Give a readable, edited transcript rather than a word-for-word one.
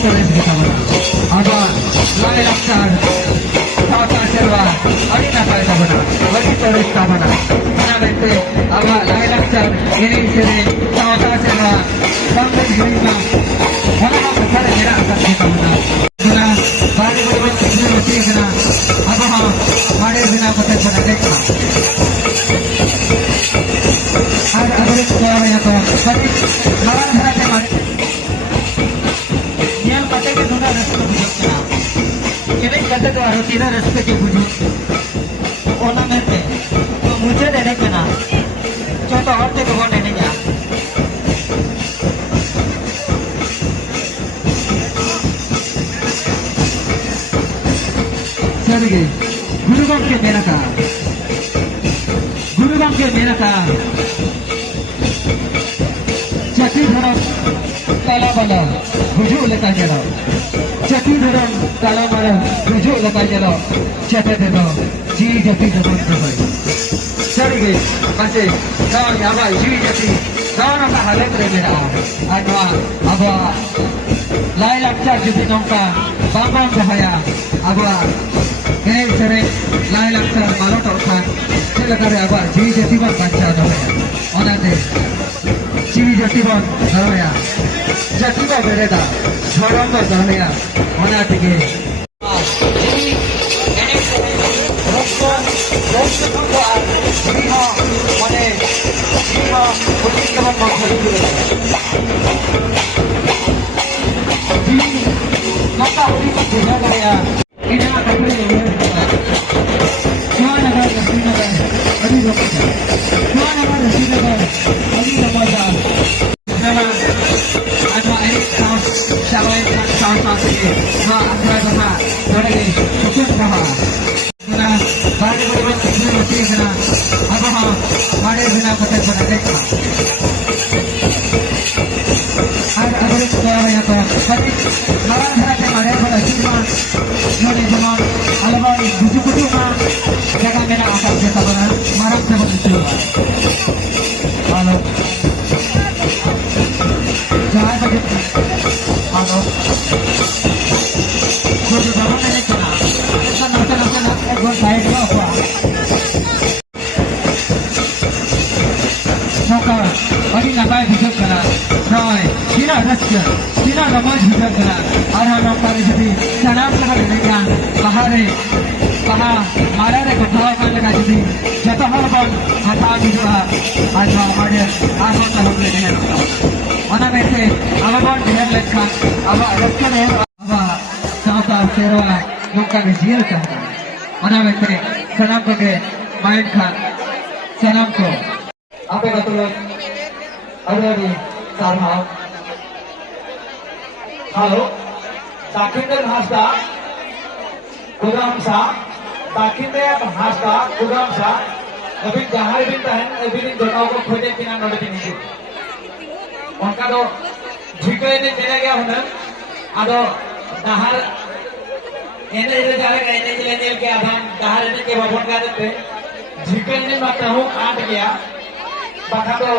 interest kita mana. Agar lain laksan, sawta serwa, adi napai tabana, adi interest tabana. Mana bete, agar lain laksan ini sini sawta serwa, sampai hingga mana apa cara kita akan kita mana. Mana bagi bagi ini mesti kita, agar ada bina pakai pada kita. Ada itu yang tu, tapi malam hari kemarin. पते के दोनों रस्ते बुझे कि नहीं कहते तो तीनों रस्ते के बुझे ओना में थे तो मुझे देने के ना जो तो और थे तो वो देने जा सर गए गुरुगम के मेरा का चटी धरम काला बाला बुझू लेता चलो चटी धरम काला बाला बुझू लेता चलो चटे दे दो जी जति जबन तो भाई सर गए बसे कौन याबा जी जति कौन का हालत रे मेरा आजवा अब लाई लक्षा जति नौका बांबन बहाया अब के सरे लाई लक्षा मालो टोखा चला करे अब जी जति बन बच्चा दो ओना दे जीवी जतिबन धरया जतिबा बेरेदा धरम धरया होना टिके Adi nabai hidup kena, roy, Cina rasnya, Cina ramai hidup kena, arah nampak jadi, jangan kena dengan bahare, marah ketawa kan lagi jadi, jatuh harapan, hata juga, aja ada, apa tahun ini dengan mana bete, awak dia lekang, awak lekang awak, sahata serwa, bukan ziar kan, mana bete, senam ke, main kan, senam ko, apa kata lo? Ada di Sarhab. Halo, Dakinder Hasda, Kudam Sa, Dakinder Hasda, Kudam Sa. अभी जहाँ भी तहन अभी दिन जगहों को खोजे बिना नोट भी नहीं उनका तो झिकरे ने चले गया उन्हें आदो दहार एने इधर जाने का एने जिले नेल के आधान दहार एने के बाबों का देते झिकरे ने मात्र हूँ आठ गया बाका तो